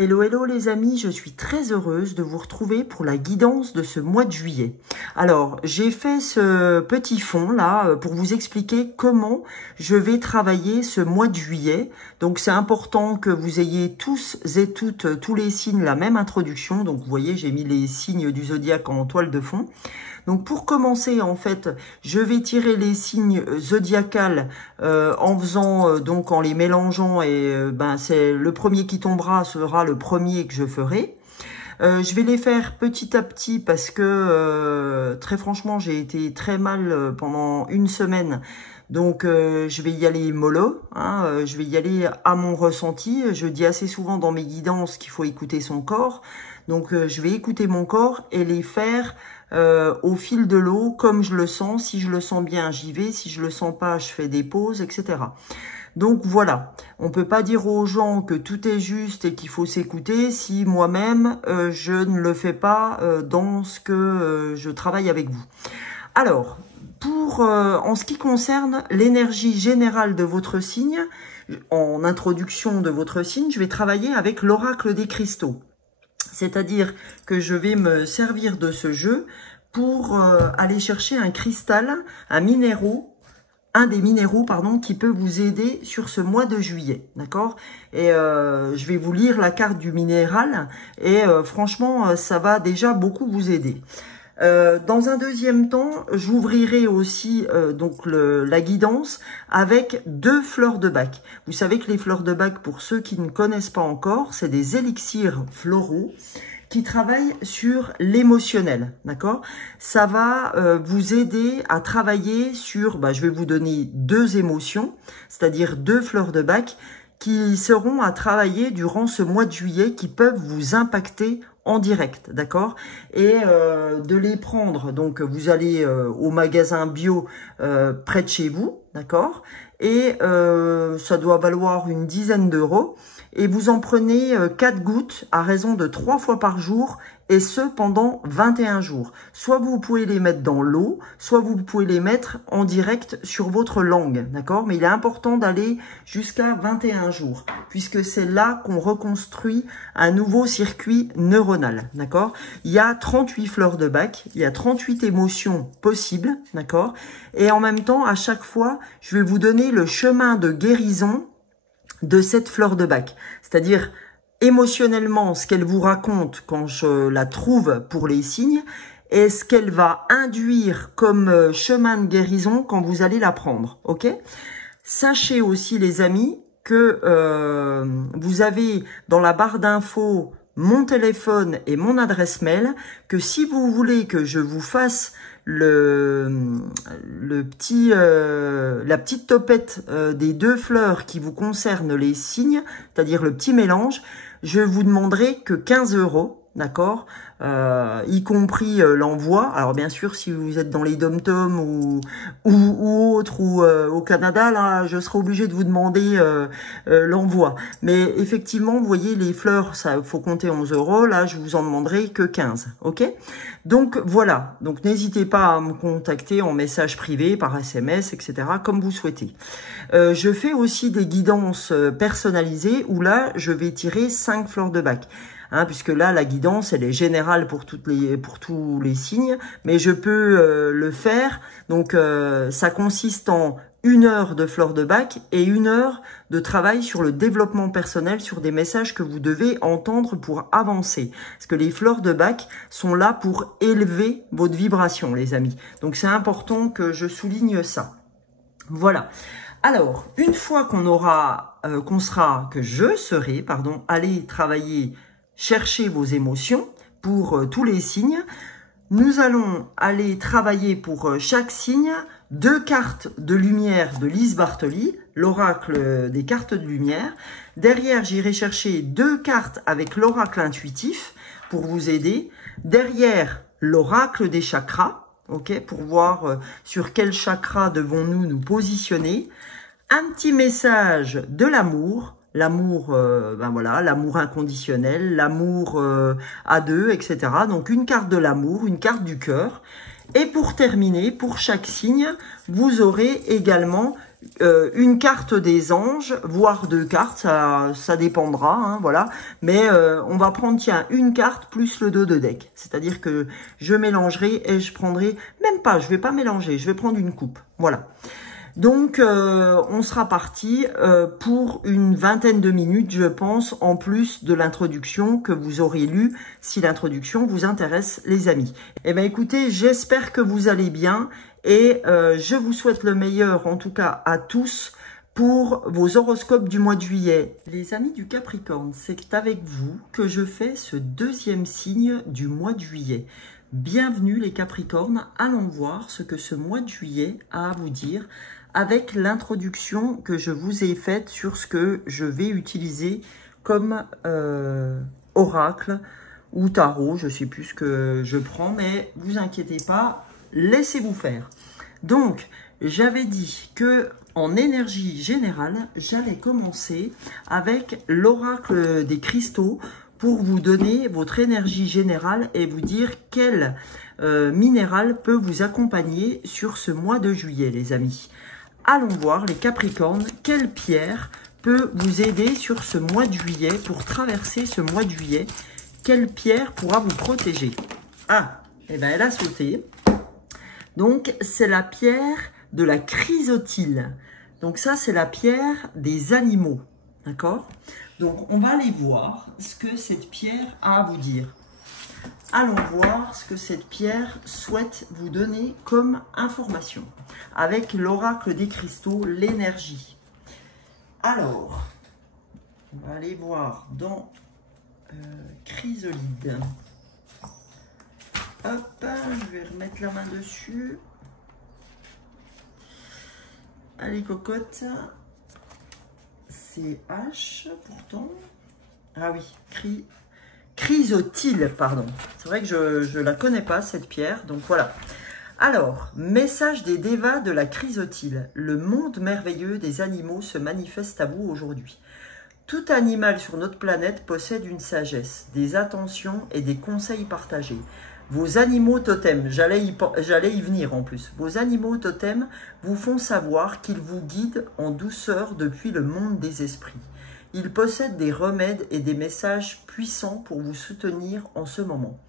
Hello, hello les amis, je suis très heureuse de vous retrouver pour la guidance de ce mois de juillet. Alors, j'ai fait ce petit fond là pour vous expliquer comment je vais travailler ce mois de juillet. Donc, c'est important que vous ayez tous et toutes, tous les signes, la même introduction. Donc, vous voyez, j'ai mis les signes du zodiaque en toile de fond. Donc pour commencer, en fait, je vais tirer les signes zodiacales en faisant donc en les mélangeant et c'est le premier qui tombera sera le premier que je ferai. Je vais les faire petit à petit parce que très franchement, j'ai été très mal pendant une semaine. Donc je vais y aller mollo, je vais y aller à mon ressenti. Je dis assez souvent dans mes guidances qu'il faut écouter son corps. Donc je vais écouter mon corps et les faire au fil de l'eau, comme je le sens. Si je le sens bien, j'y vais. Si je le sens pas, je fais des pauses, etc. Donc voilà, on peut pas dire aux gens que tout est juste et qu'il faut s'écouter si moi-même je ne le fais pas dans ce que je travaille avec vous. Alors, en ce qui concerne l'énergie générale de votre signe, en introduction de votre signe, je vais travailler avec l'oracle des cristaux. C'est-à-dire que je vais me servir de ce jeu pour aller chercher un cristal, un des minéraux, qui peut vous aider sur ce mois de juillet, d'accord? Et je vais vous lire la carte du minéral et franchement, ça va déjà beaucoup vous aider. Dans un deuxième temps, j'ouvrirai aussi la guidance avec 2 fleurs de bac. Vous savez que les fleurs de bac, pour ceux qui ne connaissent pas encore, c'est des élixirs floraux qui travaillent sur l'émotionnel, d'accord? Ça va vous aider à travailler sur, je vais vous donner 2 émotions, c'est-à-dire 2 fleurs de bac qui seront à travailler durant ce mois de juillet, qui peuvent vous impacter en direct, d'accord? Et de les prendre, donc vous allez au magasin bio près de chez vous, d'accord? Et ça doit valoir une dizaine d'euros. Et vous en prenez 4 gouttes à raison de 3 fois par jour, et ce pendant 21 jours. Soit vous pouvez les mettre dans l'eau, soit vous pouvez les mettre en direct sur votre langue, d'accord? Mais il est important d'aller jusqu'à 21 jours, puisque c'est là qu'on reconstruit un nouveau circuit neuronal, d'accord? Il y a 38 fleurs de bac, il y a 38 émotions possibles, d'accord? Et en même temps, à chaque fois, je vais vous donner le chemin de guérison de cette fleur de bac, c'est-à-dire émotionnellement ce qu'elle vous raconte quand je la trouve pour les signes et ce qu'elle va induire comme chemin de guérison quand vous allez la prendre, ok? Sachez aussi les amis que vous avez dans la barre d'infos mon téléphone et mon adresse mail, que si vous voulez que je vous fasse la petite topette des 2 fleurs qui vous concernent les signes, c'est-à-dire le petit mélange, je vous demanderai que 15 euros, d'accord, y compris l'envoi. Alors bien sûr, si vous êtes dans les dom-toms ou autres, ou au Canada, là, je serai obligé de vous demander l'envoi. Mais effectivement, vous voyez, les fleurs, ça faut compter 11 euros. Là, je vous en demanderai que 15, ok? Donc voilà, donc n'hésitez pas à me contacter en message privé, par SMS, etc., comme vous souhaitez. Je fais aussi des guidances personnalisées où là, je vais tirer 5 fleurs de bac. Puisque là, la guidance, elle est générale pour tous les signes, mais je peux le faire. Donc, ça consiste en 1 heure de fleurs de bac et 1 heure de travail sur le développement personnel, sur des messages que vous devez entendre pour avancer. Parce que les fleurs de bac sont là pour élever votre vibration, les amis. Donc, c'est important que je souligne ça. Voilà. Alors, une fois que je serai, allé travailler, chercher vos émotions pour tous les signes, nous allons aller travailler pour chaque signe 2 cartes de lumière de Lise Bartoli, l'oracle des cartes de lumière. Derrière, j'irai chercher 2 cartes avec l'oracle intuitif pour vous aider. Derrière, l'oracle des chakras, ok, pour voir sur quel chakra devons-nous nous positionner. Un petit message de l'amour. L'amour, l'amour inconditionnel, l'amour à 2, etc. Donc une carte de l'amour, une carte du cœur. Et pour terminer, pour chaque signe, vous aurez également une carte des anges, voire 2 cartes, ça dépendra, hein, voilà. Mais on va prendre, tiens, une carte plus le dos de deck. C'est-à-dire que je mélangerai et je prendrai, même pas, je vais pas mélanger, je vais prendre une coupe, voilà. Donc, on sera parti pour une vingtaine de minutes, je pense, en plus de l'introduction que vous aurez lue, si l'introduction vous intéresse, les amis. Eh bien, écoutez, j'espère que vous allez bien et je vous souhaite le meilleur, en tout cas à tous, pour vos horoscopes du mois de juillet. Les amis du Capricorne, c'est avec vous que je fais ce deuxième signe du mois de juillet. Bienvenue les Capricornes, allons voir ce que ce mois de juillet a à vous dire avec l'introduction que je vous ai faite sur ce que je vais utiliser comme oracle ou tarot. Je ne sais plus ce que je prends, mais vous inquiétez pas, laissez-vous faire. Donc, j'avais dit que en énergie générale, j'allais commencer avec l'oracle des cristaux pour vous donner votre énergie générale et vous dire quel minéral peut vous accompagner sur ce mois de juillet, les amis. Allons voir, les Capricornes, quelle pierre peut vous aider sur ce mois de juillet, pour traverser ce mois de juillet. Quelle pierre pourra vous protéger? Ah, eh bien, elle a sauté. Donc, c'est la pierre de la chrysotile. Donc, ça, c'est la pierre des animaux. D'accord? Donc, on va aller voir ce que cette pierre a à vous dire. Allons voir ce que cette pierre souhaite vous donner comme information avec l'oracle des cristaux, l'énergie. Alors, on va aller voir dans chrysolide. Hop, je vais remettre la main dessus. Allez, cocotte. C'est H pourtant. Ah oui, chrysotile, pardon. C'est vrai que je ne la connais pas, cette pierre. Donc voilà. Alors, message des dévas de la chrysotile. Le monde merveilleux des animaux se manifeste à vous aujourd'hui. Tout animal sur notre planète possède une sagesse, des attentions et des conseils partagés. Vos animaux totems, j'allais y venir en plus, vos animaux totems vous font savoir qu'ils vous guident en douceur depuis le monde des esprits. Ils possèdent des remèdes et des messages puissants pour vous soutenir en ce moment.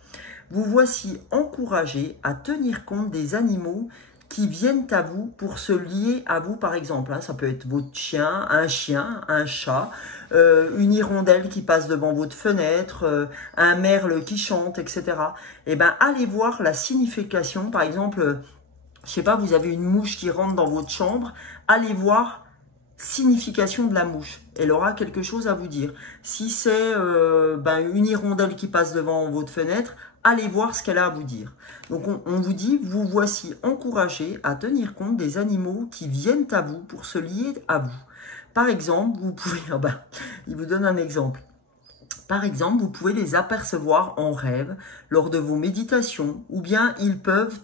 Vous voici encouragé à tenir compte des animaux qui viennent à vous pour se lier à vous, par exemple. Ça peut être votre chien, un chat, une hirondelle qui passe devant votre fenêtre, un merle qui chante, etc. Eh bien, allez voir la signification. Par exemple, je sais pas, vous avez une mouche qui rentre dans votre chambre, allez voir signification de la mouche. Elle aura quelque chose à vous dire. Si c'est une hirondelle qui passe devant votre fenêtre, allez voir ce qu'elle a à vous dire. Donc on vous dit, vous voici encouragé à tenir compte des animaux qui viennent à vous pour se lier à vous. Par exemple, vous pouvez, il vous donne un exemple. Par exemple, vous pouvez les apercevoir en rêve lors de vos méditations, ou bien ils peuvent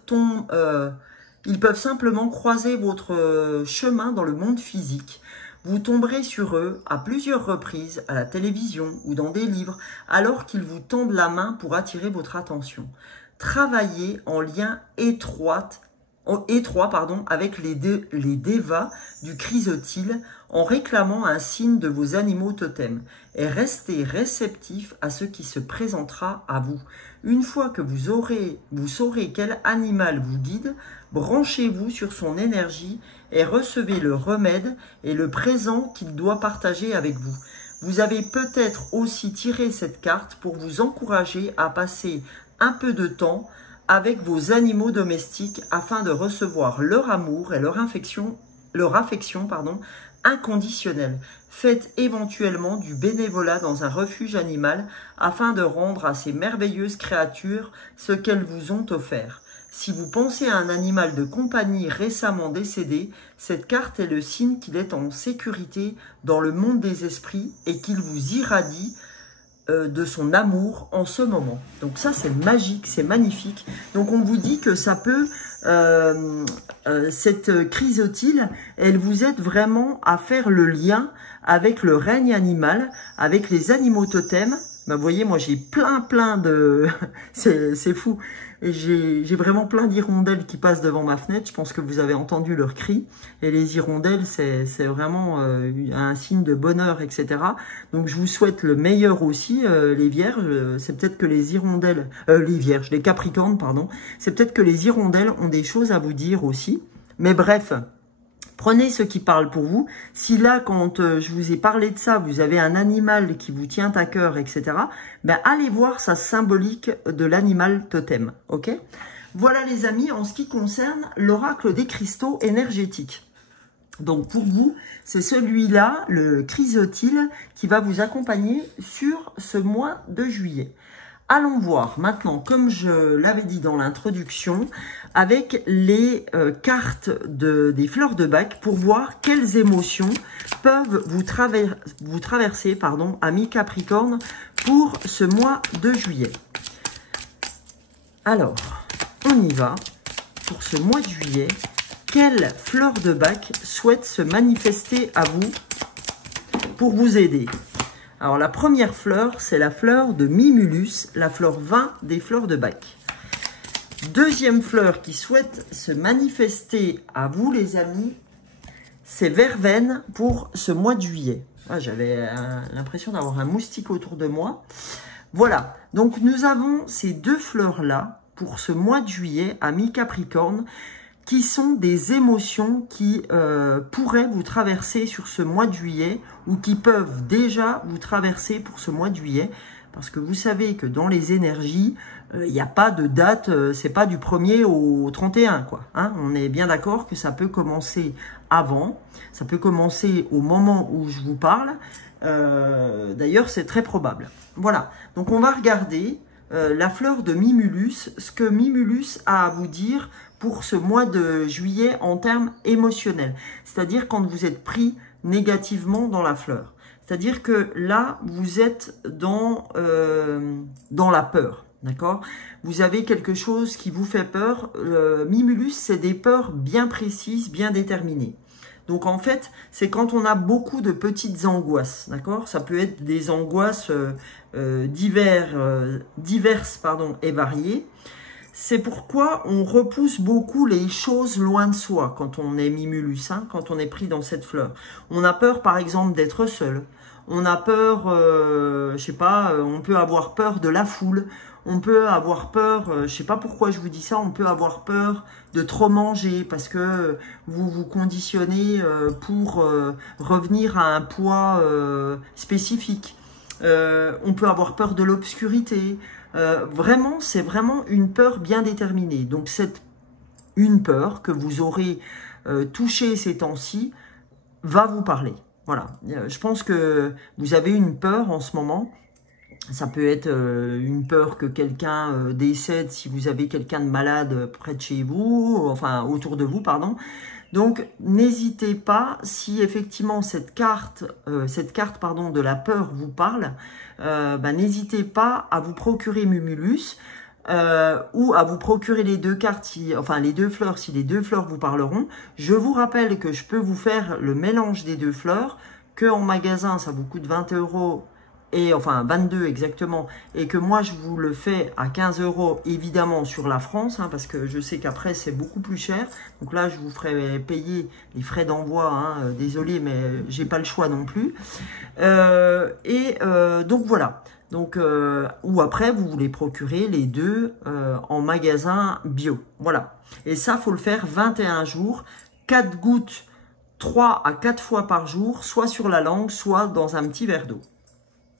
simplement croiser votre chemin dans le monde physique. Vous tomberez sur eux à plusieurs reprises à la télévision ou dans des livres alors qu'ils vous tendent la main pour attirer votre attention. Travaillez en lien étroit avec les dévas du chrysotile en réclamant un signe de vos animaux totems et restez réceptifs à ce qui se présentera à vous. Une fois que vous saurez quel animal vous guide, branchez-vous sur son énergie et recevez le remède et le présent qu'il doit partager avec vous. Vous avez peut-être aussi tiré cette carte pour vous encourager à passer un peu de temps avec vos animaux domestiques afin de recevoir leur amour et leur affection inconditionnelle. Faites éventuellement du bénévolat dans un refuge animal afin de rendre à ces merveilleuses créatures ce qu'elles vous ont offert. Si vous pensez à un animal de compagnie récemment décédé, cette carte est le signe qu'il est en sécurité dans le monde des esprits et qu'il vous irradie de son amour en ce moment. Donc ça, c'est magique, c'est magnifique. Donc on vous dit que ça peut cette chrysotile, elle vous aide vraiment à faire le lien avec le règne animal, avec les animaux totems. Vous voyez, moi j'ai plein de... c'est fou. J'ai vraiment plein d'hirondelles qui passent devant ma fenêtre. Je pense que vous avez entendu leurs cris. Et les hirondelles, c'est vraiment un signe de bonheur, etc. Donc je vous souhaite le meilleur aussi, les vierges. C'est peut-être que les hirondelles... les capricornes, pardon. C'est peut-être que les hirondelles ont des choses à vous dire aussi. Mais bref... Prenez ce qui parle pour vous. Si là, quand je vous ai parlé de ça, vous avez un animal qui vous tient à cœur, etc., ben allez voir sa symbolique de l'animal totem. Ok? Voilà les amis, en ce qui concerne l'oracle des cristaux énergétiques. Donc pour vous, c'est celui-là, le chrysotile, qui va vous accompagner sur ce mois de juillet. Allons voir maintenant, comme je l'avais dit dans l'introduction, avec les cartes des fleurs de bac pour voir quelles émotions peuvent vous traverser, amis Capricorne, pour ce mois de juillet. Alors, on y va. Pour ce mois de juillet, quelle fleur de bac souhaite se manifester à vous pour vous aider ? Alors, la première fleur, c'est la fleur de Mimulus, la fleur 20 des fleurs de bac. Deuxième fleur qui souhaite se manifester à vous, les amis, c'est Verveine pour ce mois de juillet. Ah, j'avais l'impression d'avoir un moustique autour de moi. Voilà, donc nous avons ces deux fleurs-là pour ce mois de juillet, amis Capricorne, qui sont des émotions qui pourraient vous traverser sur ce mois de juillet ou qui peuvent déjà vous traverser pour ce mois de juillet. Parce que vous savez que dans les énergies, il n'y a pas de date, c'est pas du 1er au 31, quoi. Hein, on est bien d'accord que ça peut commencer avant, ça peut commencer au moment où je vous parle. D'ailleurs, c'est très probable. Voilà, donc on va regarder la fleur de Mimulus, ce que Mimulus a à vous dire pour ce mois de juillet en termes émotionnels. C'est-à-dire quand vous êtes pris négativement dans la fleur. C'est-à-dire que là, vous êtes dans la peur, d'accord? Vous avez quelque chose qui vous fait peur. Mimulus, c'est des peurs bien précises, bien déterminées. Donc, en fait, c'est quand on a beaucoup de petites angoisses, d'accord? Ça peut être des angoisses diverses et variées. C'est pourquoi on repousse beaucoup les choses loin de soi quand on est Mimulus, hein, quand on est pris dans cette fleur. On a peur, par exemple, d'être seul. On a peur, je sais pas, on peut avoir peur de la foule. On peut avoir peur, je sais pas pourquoi je vous dis ça, on peut avoir peur de trop manger parce que vous vous conditionnez pour revenir à un poids spécifique. On peut avoir peur de l'obscurité. Vraiment, c'est vraiment une peur bien déterminée. Donc, c'est une peur que vous aurez touchée ces temps-ci va vous parler. Voilà, je pense que vous avez une peur en ce moment. Ça peut être une peur que quelqu'un décède si vous avez quelqu'un de malade près de chez vous, enfin autour de vous, pardon. Donc, n'hésitez pas, si effectivement cette carte de la peur vous parle, n'hésitez pas à vous procurer Mimulus ou à vous procurer les deux cartes, les deux fleurs, si les deux fleurs vous parleront. Je vous rappelle que je peux vous faire le mélange des deux fleurs, que en magasin, ça vous coûte 20 €. Et enfin 22 exactement, et que moi je vous le fais à 15 € évidemment sur la France, hein, parce que je sais qu'après c'est beaucoup plus cher. Donc là je vous ferai payer les frais d'envoi, hein, désolé mais j'ai pas le choix non plus. Donc voilà. Donc ou après vous voulez procurer les deux en magasin bio. Voilà. Et ça faut le faire 21 jours, 4 gouttes 3 à 4 fois par jour, soit sur la langue, soit dans un petit verre d'eau.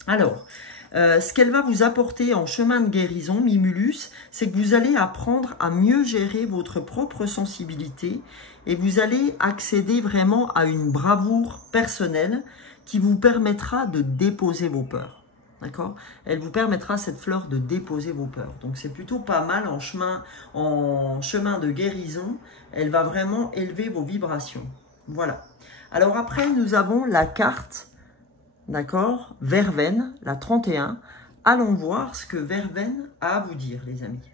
Alors, ce qu'elle va vous apporter en chemin de guérison, Mimulus, c'est que vous allez apprendre à mieux gérer votre propre sensibilité et vous allez accéder vraiment à une bravoure personnelle qui vous permettra de déposer vos peurs. D'accord? Elle vous permettra, cette fleur, de déposer vos peurs. Donc, c'est plutôt pas mal en chemin de guérison. Elle va vraiment élever vos vibrations. Voilà. Alors après, nous avons la carte... D'accord, Verveine, la 31. Allons voir ce que Verveine a à vous dire, les amis.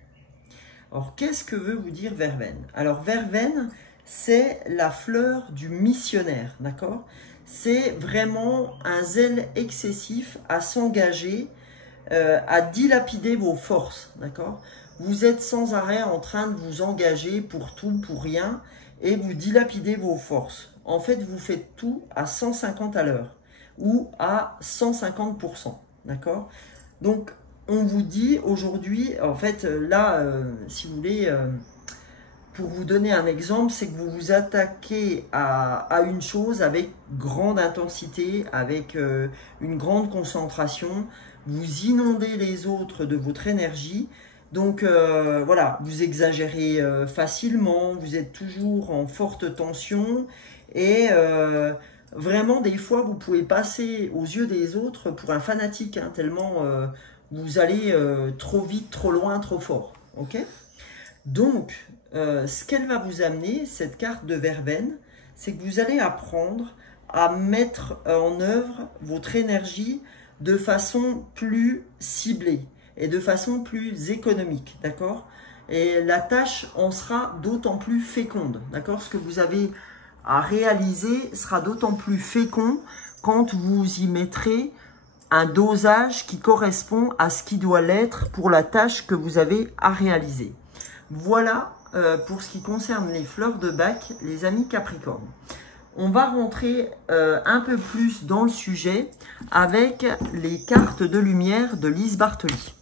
Alors, qu'est-ce que veut vous dire verveine? Alors, verveine, c'est la fleur du missionnaire, d'accord? C'est vraiment un zèle excessif à s'engager, à dilapider vos forces, d'accord? Vous êtes sans arrêt en train de vous engager pour tout, pour rien, et vous dilapidez vos forces. En fait, vous faites tout à 150 à l'heure ou à 150%, d'accord? Donc, on vous dit aujourd'hui, en fait, là, si vous voulez, pour vous donner un exemple, c'est que vous vous attaquez à une chose avec grande intensité, avec une grande concentration, vous inondez les autres de votre énergie. Donc voilà, vous exagérez facilement, vous êtes toujours en forte tension et vraiment des fois vous pouvez passer aux yeux des autres pour un fanatique, hein, tellement vous allez trop vite, trop loin, trop fort. Ok? Donc, ce qu'elle va vous amener, cette carte de verveine, c'est que vous allez apprendre à mettre en œuvre votre énergie de façon plus ciblée et de façon plus économique, d'accord? Et la tâche en sera d'autant plus féconde, d'accord? Ce que vous avez à réaliser sera d'autant plus fécond quand vous y mettrez un dosage qui correspond à ce qui doit l'être pour la tâche que vous avez à réaliser. Voilà pour ce qui concerne les fleurs de bac, les amis Capricorne. On va rentrer un peu plus dans le sujet avec les cartes de lumière de Lise Bartoli.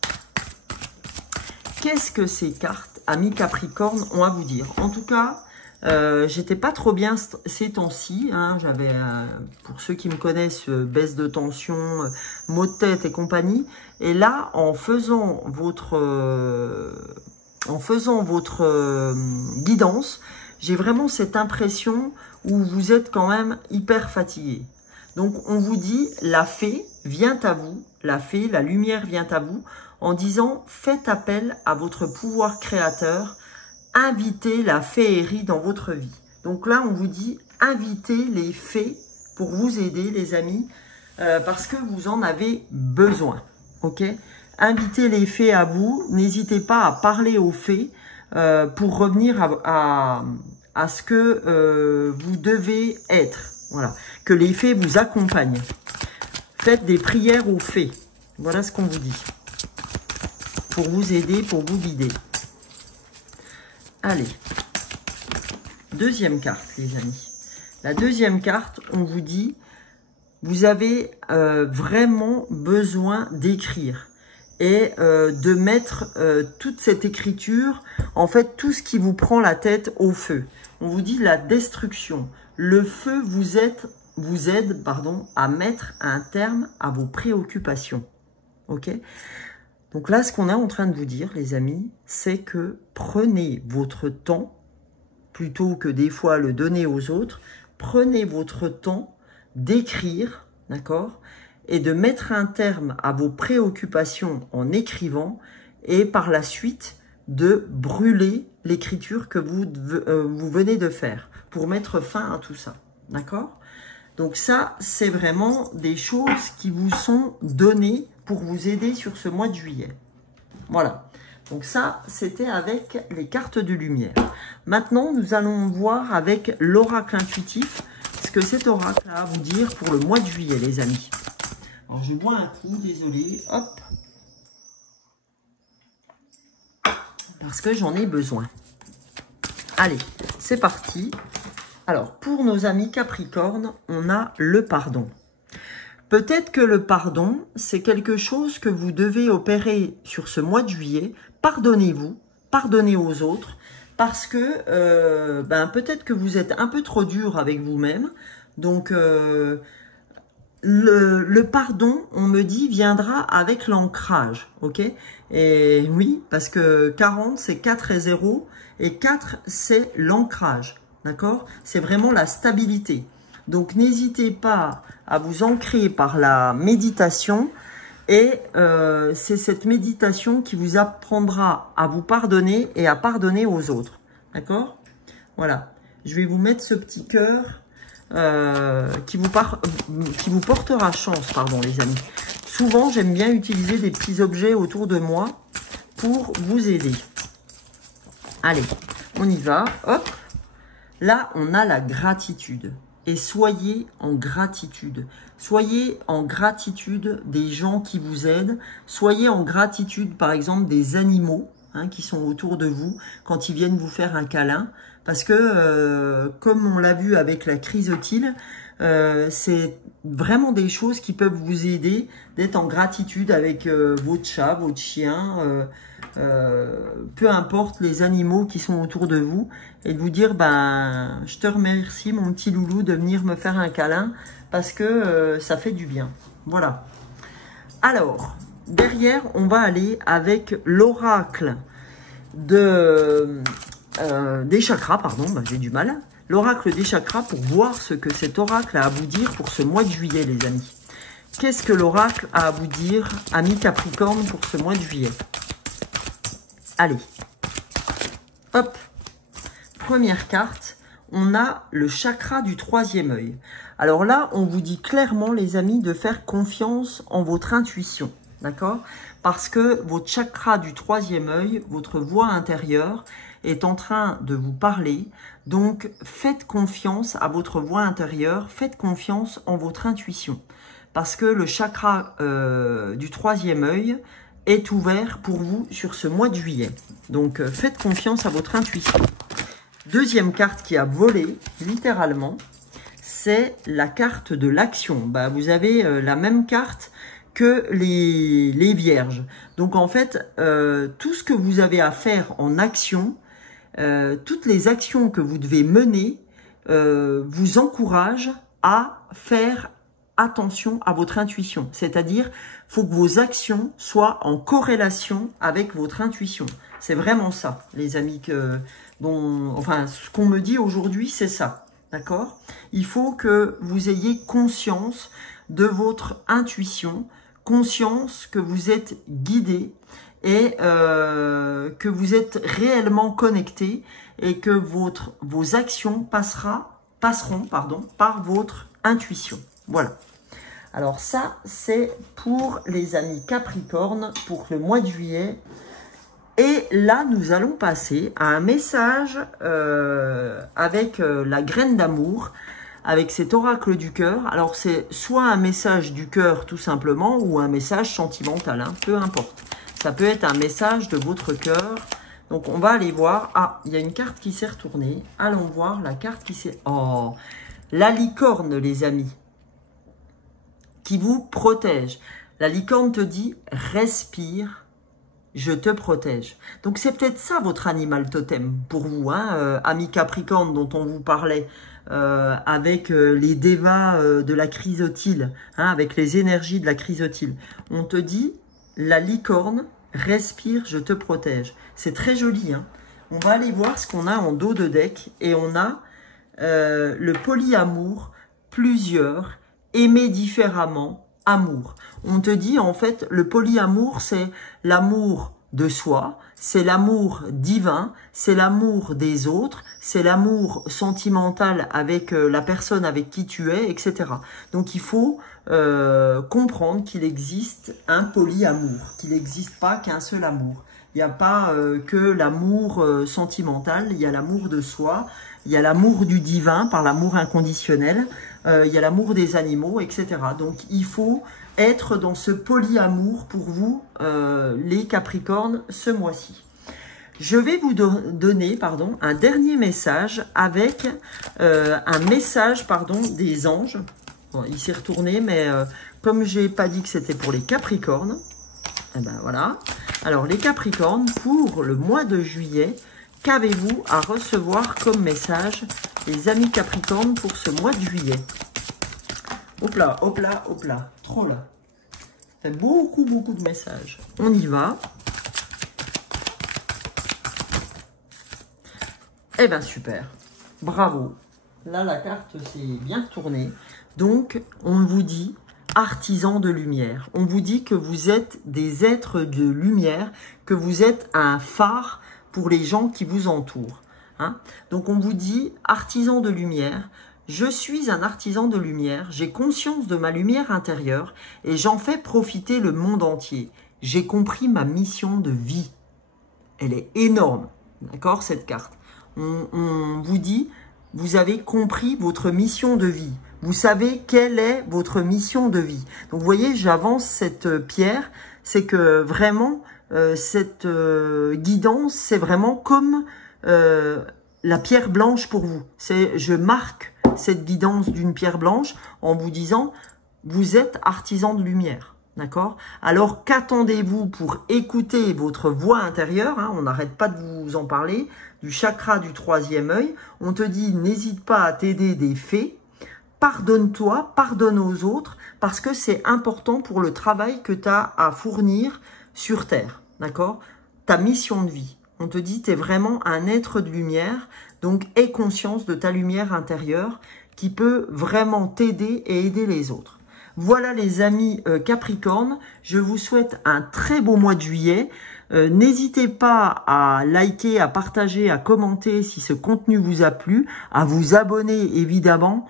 Qu'est-ce que ces cartes, amis Capricorne, ont à vous dire? En tout cas, j'étais pas trop bien ces temps-ci. Hein, j'avais, pour ceux qui me connaissent, baisse de tension, maux de tête et compagnie. Et là, en faisant votre guidance, j'ai vraiment cette impression où vous êtes quand même hyper fatigué. Donc, on vous dit, la fée vient à vous, la fée, la lumière vient à vous, en disant, faites appel à votre pouvoir créateur, invitez la féerie dans votre vie. Donc là, on vous dit, invitez les fées pour vous aider, les amis, parce que vous en avez besoin, ok? Invitez les fées à vous, n'hésitez pas à parler aux fées pour revenir à ce que vous devez être. Voilà, que les fées vous accompagnent. Faites des prières aux fées. Voilà ce qu'on vous dit. Pour vous aider, pour vous guider. Allez. Deuxième carte, les amis. La deuxième carte, on vous dit, vous avez vraiment besoin d'écrire. Et de mettre toute cette écriture, en fait, tout ce qui vous prend la tête au feu. On vous dit la destruction. Le feu vous aide à mettre un terme à vos préoccupations. Ok? Donc là, ce qu'on est en train de vous dire, les amis, c'est que prenez votre temps, plutôt que des fois le donner aux autres, prenez votre temps d'écrire, d'accord ? Et de mettre un terme à vos préoccupations en écrivant et par la suite de brûler l'écriture que vous venez de faire pour mettre fin à tout ça. D'accord? Donc ça, c'est vraiment des choses qui vous sont données pour vous aider sur ce mois de juillet. Voilà. Donc ça, c'était avec les cartes de lumière. Maintenant, nous allons voir avec l'oracle intuitif ce que cet oracle a à vous dire pour le mois de juillet, les amis. Alors, je bois un coup, désolé, hop. Parce que j'en ai besoin. Allez, c'est parti. Alors, pour nos amis Capricorne, on a le pardon. Peut-être que le pardon, c'est quelque chose que vous devez opérer sur ce mois de juillet. Pardonnez-vous, pardonnez aux autres, parce que peut-être que vous êtes un peu trop dur avec vous-même. Donc, le pardon, on me dit, viendra avec l'ancrage, ok? Et oui, parce que 40, c'est 4 et 0, et 4, c'est l'ancrage, d'accord? C'est vraiment la stabilité. Donc, n'hésitez pas à vous ancrer par la méditation, et c'est cette méditation qui vous apprendra à vous pardonner et à pardonner aux autres, d'accord? Voilà, je vais vous mettre ce petit cœur qui vous portera chance, pardon les amis. Souvent, j'aime bien utiliser des petits objets autour de moi pour vous aider. Allez, on y va. Hop. Là, on a la gratitude. Et soyez en gratitude. Soyez en gratitude des gens qui vous aident. Soyez en gratitude, par exemple, des animaux qui sont autour de vous quand ils viennent vous faire un câlin. Parce que, comme on l'a vu avec la chrysotile, c'est vraiment des choses qui peuvent vous aider d'être en gratitude avec votre chat, votre chien, peu importe les animaux qui sont autour de vous, et de vous dire, ben, je te remercie mon petit loulou de venir me faire un câlin parce que ça fait du bien. Voilà. Alors, derrière, on va aller avec l'oracle des chakras, pardon, ben, j'ai du mal. L'oracle des chakras pour voir ce que cet oracle a à vous dire pour ce mois de juillet, les amis. Qu'est-ce que l'oracle a à vous dire, amis Capricorne, pour ce mois de juillet? Allez, hop, première carte, on a le chakra du troisième œil. Alors là, on vous dit clairement, les amis, de faire confiance en votre intuition, d'accord? Parce que votre chakra du troisième œil, votre voix intérieure, est en train de vous parler. Donc, faites confiance à votre voix intérieure, faites confiance en votre intuition. Parce que le chakra du troisième œil est ouvert pour vous sur ce mois de juillet. Donc, faites confiance à votre intuition. Deuxième carte qui a volé, littéralement, c'est la carte de l'action. Bah, vous avez la même carte que les vierges. Donc, en fait, tout ce que vous avez à faire en action, toutes les actions que vous devez mener, vous encouragent à faire attention à votre intuition. C'est-à-dire, faut que vos actions soient en corrélation avec votre intuition. C'est vraiment ça, les amis, enfin, ce qu'on me dit aujourd'hui, c'est ça. D'accord? Il faut que vous ayez conscience de votre intuition, conscience que vous êtes guidé et que vous êtes réellement connecté et que vos actions passeront par votre intuition. Voilà. Alors ça, c'est pour les amis Capricorne pour le mois de juillet. Et là, nous allons passer à un message avec la graine d'amour, avec cet oracle du cœur. Alors, c'est soit un message du cœur tout simplement, ou un message sentimental, hein, peu importe. Ça peut être un message de votre cœur. Donc, on va aller voir. Ah, il y a une carte qui s'est retournée. Allons voir la carte qui s'est... Oh, la licorne, les amis, qui vous protège. La licorne te dit, respire. Je te protège. Donc, c'est peut-être ça votre animal totem pour vous, hein, ami Capricorne dont on vous parlait, avec les dévas de la chrysotile, hein, avec les énergies de la chrysotile. On te dit, la licorne, respire, je te protège. C'est très joli. Hein. On va aller voir ce qu'on a en dos de deck. Et on a le polyamour, plusieurs, aimer différemment, amour. On te dit, en fait, le polyamour, c'est l'amour de soi, c'est l'amour divin, c'est l'amour des autres, c'est l'amour sentimental avec la personne avec qui tu es, etc. Donc, il faut comprendre qu'il existe un polyamour, qu'il n'existe pas qu'un seul amour. Il n'y a pas que l'amour sentimental, il y a l'amour de soi, il y a l'amour du divin par l'amour inconditionnel, il y a l'amour des animaux, etc. Donc, il faut être dans ce polyamour pour vous, les Capricornes, ce mois-ci. Je vais vous donner un dernier message avec un message des anges. Bon, il s'est retourné, mais comme je n'ai pas dit que c'était pour les Capricornes, eh ben voilà. Alors, les Capricornes, pour le mois de juillet, qu'avez-vous à recevoir comme message, les amis Capricornes, pour ce mois de juillet? Hop là, hop là, hop là. Trop là. Ça fait beaucoup, beaucoup de messages. On y va. Eh bien, super. Bravo. Là, la carte s'est bien retournée. Donc, on vous dit artisans de lumière. On vous dit que vous êtes des êtres de lumière, que vous êtes un phare pour les gens qui vous entourent. Hein? Donc, on vous dit artisans de lumière. Je suis un artisan de lumière, j'ai conscience de ma lumière intérieure et j'en fais profiter le monde entier. J'ai compris ma mission de vie. Elle est énorme. d'accord, cette carte. On vous dit, vous avez compris votre mission de vie. Vous savez quelle est votre mission de vie. Donc, vous voyez, j'avance cette pierre. C'est que vraiment, cette guidance, c'est vraiment comme la pierre blanche pour vous. Je marque cette guidance d'une pierre blanche en vous disant, vous êtes artisan de lumière. D'accord? Alors, qu'attendez-vous pour écouter votre voix intérieure, hein, on n'arrête pas de vous en parler, du chakra du troisième œil. On te dit, n'hésite pas à t'aider des fées. Pardonne-toi, pardonne aux autres, parce que c'est important pour le travail que tu as à fournir sur Terre. D'accord? Ta mission de vie. On te dit, tu es vraiment un être de lumière, donc aie conscience de ta lumière intérieure qui peut vraiment t'aider et aider les autres. Voilà les amis Capricorne, je vous souhaite un très beau mois de juillet. N'hésitez pas à liker, à partager, à commenter si ce contenu vous a plu, à vous abonner évidemment.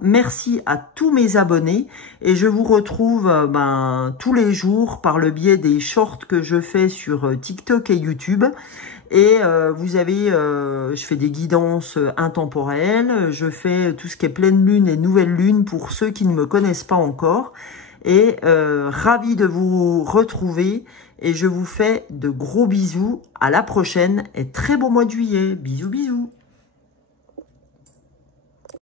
Merci à tous mes abonnés et je vous retrouve tous les jours par le biais des shorts que je fais sur TikTok et YouTube. Et vous avez, je fais des guidances intemporelles, je fais tout ce qui est pleine lune et nouvelle lune pour ceux qui ne me connaissent pas encore. Et ravi de vous retrouver et je vous fais de gros bisous. À la prochaine et très beau mois de juillet. Bisous, bisous.